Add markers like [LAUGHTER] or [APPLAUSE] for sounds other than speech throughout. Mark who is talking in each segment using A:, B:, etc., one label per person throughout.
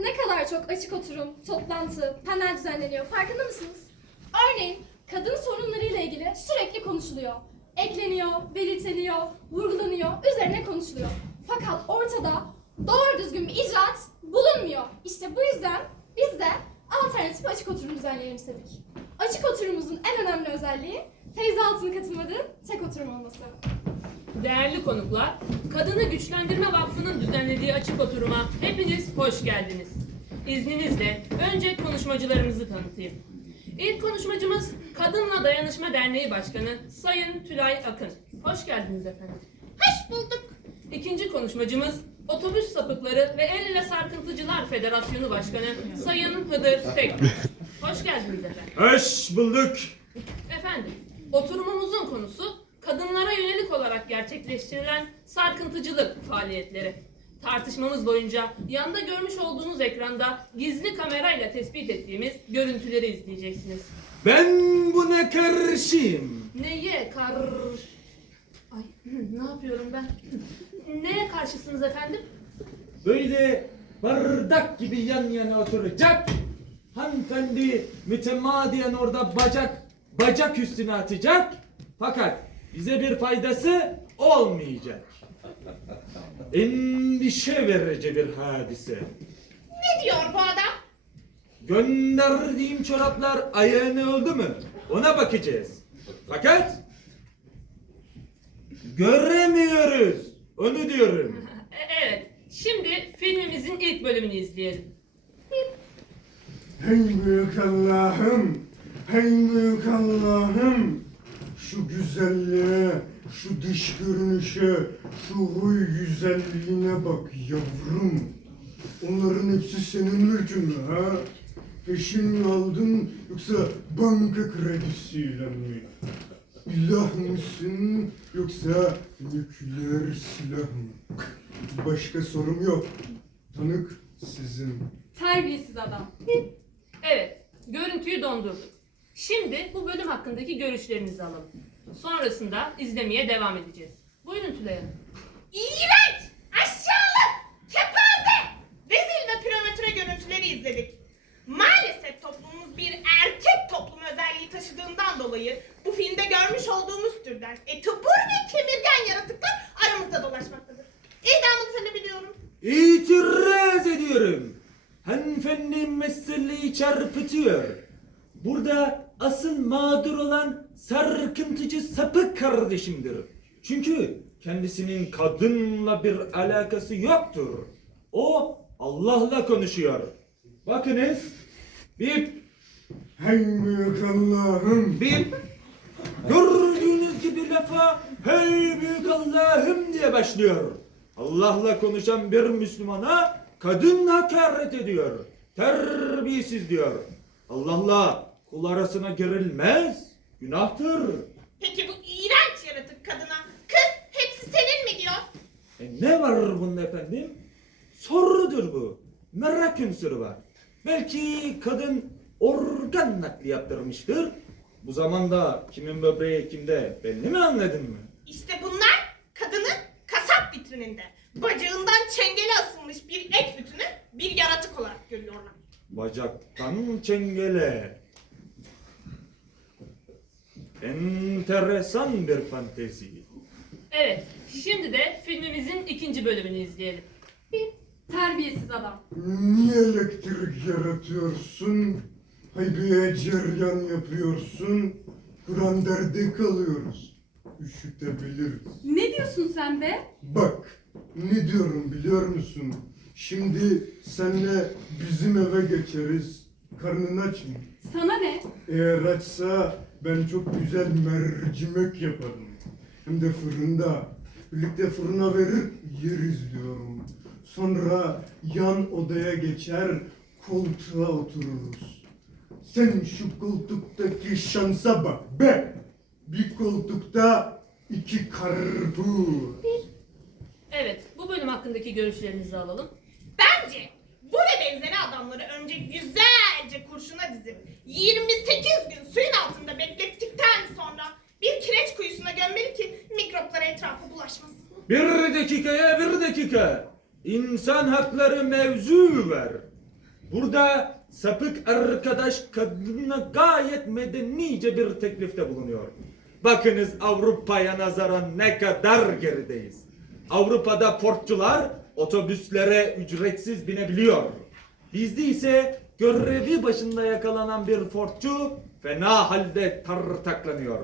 A: kadar çok açık oturum, toplantı, panel düzenleniyor farkında mısınız? Örneğin kadın sorunlarıyla ilgili sürekli konuşuluyor. Ekleniyor, belirtiliyor, vurgulanıyor, üzerine konuşuluyor. Fakat ortada doğru düzgün bir icraat bulunmuyor. İşte bu yüzden biz de alternatif açık oturum düzenleyelim istedik. Açık oturumumuzun en önemli özelliği Feyza Altın'ın katılmadığı tek oturum olması.
B: Değerli konuklar, Kadını Güçlendirme Vakfı'nın düzenlediği açık oturuma hepiniz hoş geldiniz. İzninizle önce konuşmacılarımızı tanıtayım. İlk konuşmacımız Kadınla Dayanışma Derneği Başkanı Sayın Tülay Akın. Hoş geldiniz efendim.
C: Hoş bulduk.
B: İkinci konuşmacımız Otobüs Sapıkları ve El ile Sarkıntıcılar Federasyonu Başkanı Sayın Hıdır Tek. Hoş geldiniz efendim.
D: Hoş bulduk.
B: Efendim, oturumumuzun konusu kadınlara yönelik olarak gerçekleştirilen sarkıntıcılık faaliyetleri. Tartışmamız boyunca yanda görmüş olduğunuz ekranda gizli kamerayla tespit ettiğimiz görüntüleri izleyeceksiniz.
D: Ben buna karşıyım.
B: Neye kar... Ay [CLEARS THROAT] ne yapıyorum ben? [CLEARS THROAT] Neye karşısınız efendim?
D: Böyle bardak gibi yan yana oturacak. Hanımefendi mütemadiyen orada bacak bacak üstüne atacak. Fakat bize bir faydası olmayacak. Endişe verici bir hadise.
C: Ne diyor bu adam?
D: Gönderdiğim çoraplar ayağına oldu mu? Ona bakacağız. Fakat göremiyoruz. Onu diyorum. [LAUGHS]
B: Evet, şimdi filmimizin ilk bölümünü izleyelim.
E: Hey büyük Allah'ım, hey büyük Allah'ım. Şu güzelliğe, şu dış görünüşe, şu huy güzelliğine bak yavrum. Onların hepsi senin mülkün mü ha? Peşin mi aldın yoksa banka kredisiyle mi? İlah mısın yoksa nükleer silah mı? Başka sorum yok. Tanık sizin.
A: Terbiyesiz adam.
B: Evet, görüntüyü dondurduk. Şimdi bu bölüm hakkındaki görüşlerinizi alalım. Sonrasında izlemeye devam edeceğiz. Buyurun Tülay Hanım.
C: İğrenç, aşağılık, kepaze, rezil ve prematüre görüntüleri izledik. Maalesef toplumumuz bir erkek toplum özelliği taşıdığından dolayı bu filmde görmüş olduğumuz türden etobur ve kemirgen yaratıklar aramızda dolaşmaktadır. İdamını söyleyebiliyorum.
D: İtiraz ediyorum. Hanımefendi meseleyi çarpıtıyor. Burada asıl mağdur olan sarkıntıcı sapık kardeşimdir. Çünkü kendisinin kadınla bir alakası yoktur. O Allah'la konuşuyor. Bakınız. Bip
E: Hey büyük Allah'ım.
D: bip. Gördüğünüz gibi lafa hey büyük Allah'ım diye başlıyor. Allah'la konuşan bir Müslümana kadın hakaret ediyor. Terbiyesiz diyor. Allah'la kul arasına girilmez. Günahtır.
C: Peki bu iğrenç yaratık kadına kız hepsi senin mi diyor?
D: E ne var bunun efendim? Sorudur bu. Merak unsuru var. Belki kadın organ nakli yaptırmıştır. Bu zamanda kimin böbreği kimde belli mi anladın mı?
C: İşte bunlar kadının kasap vitrininde bacağından çengeli asılmış bir et bütünü bir yaratık olarak görüyorlar.
D: Bacaktan çengele. Enteresan bir fantezi.
B: Evet, şimdi de filmimizin ikinci bölümünü izleyelim.
A: Terbiyesiz adam.
E: Niye elektrik yaratıyorsun? Haybeye ceryan yapıyorsun. Kur'an derde kalıyoruz. Üşütebiliriz.
A: Ne diyorsun sen be?
E: Bak ne diyorum biliyor musun? Şimdi senle bizim eve geçeriz. Karnın aç mı?
A: Sana ne?
E: Eğer açsa ben çok güzel mercimek yaparım. Hem de fırında. Birlikte fırına verir yeriz diyorum. Sonra yan odaya geçer koltuğa otururuz. Sen şu koltuktaki şansa bak be. Bir koltukta iki karpuz.
B: Evet, bu bölüm hakkındaki görüşlerinizi alalım.
C: Bence bu ve benzeri adamları önce güzelce kurşuna dizip 28 gün suyun altında beklettikten sonra bir kireç kuyusuna gömmeli ki mikroplar etrafa bulaşmasın.
D: Bir dakikaya bir dakika. İnsan hakları mevzu var. Burada sapık arkadaş kadına gayet medenice bir teklifte bulunuyor. Bakınız Avrupa'ya nazaran ne kadar gerideyiz. Avrupa'da portçular otobüslere ücretsiz binebiliyor. Bizde ise görevi başında yakalanan bir fortçu fena halde tartaklanıyor.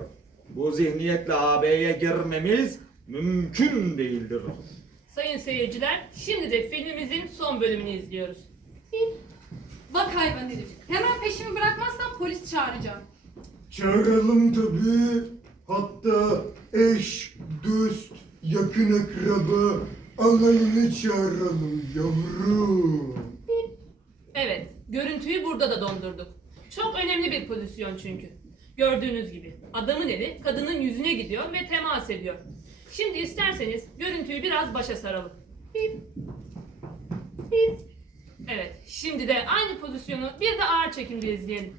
D: Bu zihniyetle AB'ye girmemiz mümkün değildir.
B: Sayın seyirciler, şimdi de filmimizin son bölümünü izliyoruz.
F: Bak hayvan herif. Hemen peşimi bırakmazsan polis çağıracağım.
E: Çağıralım tabii. Hatta eş, dost, yakın akraba alayını çağıralım yavrum.
B: Görüntüyü burada da dondurduk. Çok önemli bir pozisyon çünkü. Gördüğünüz gibi adamın eli kadının yüzüne gidiyor ve temas ediyor. Şimdi isterseniz görüntüyü biraz başa saralım. Bip. Bip. Evet, şimdi de aynı pozisyonu bir de ağır çekimde izleyelim.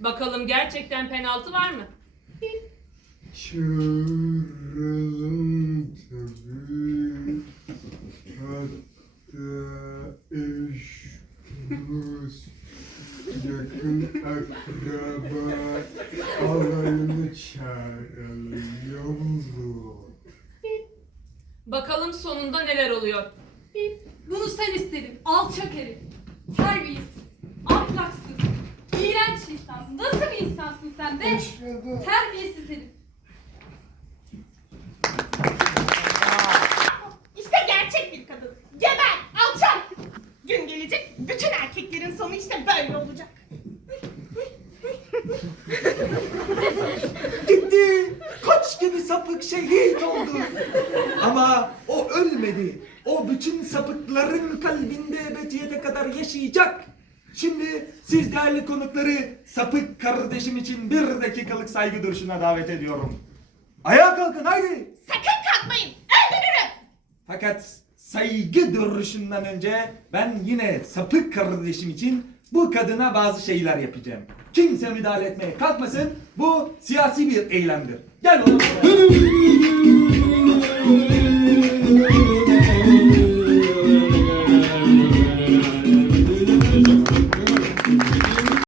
B: Bakalım gerçekten penaltı var mı? Bip.
E: Tabii. Hatta eş, yakın akraba alayını çağıralım yavrum.
B: Bakalım sonunda neler oluyor.
F: Bunu sen istedin. Alçak herif. Terbiyesiz. Ahlaksız. iğrenç insansın. Nasıl bir insansın sen be? Terbiyesiz herif.
C: İşte gerçek bir kadın. Geber, alçak. Gün gelecek, bütün erkeklerin sonu işte böyle olacak.
D: Gitti. Koç gibi sapık şehit oldu. Ama o ölmedi. O bütün sapıkların kalbinde ebediyete kadar yaşayacak. Şimdi siz değerli konukları sapık kardeşim için bir dakikalık saygı duruşuna davet ediyorum. Ayağa kalkın haydi.
C: Sakın kalkmayın, öldürürüm.
D: Fakat saygı duruşundan önce ben yine sapık kardeşim için bu kadına bazı şeyler yapacağım. Kimse müdahale etmeye kalkmasın. Bu siyasi bir eylemdir. Gel oğlum. [LAUGHS]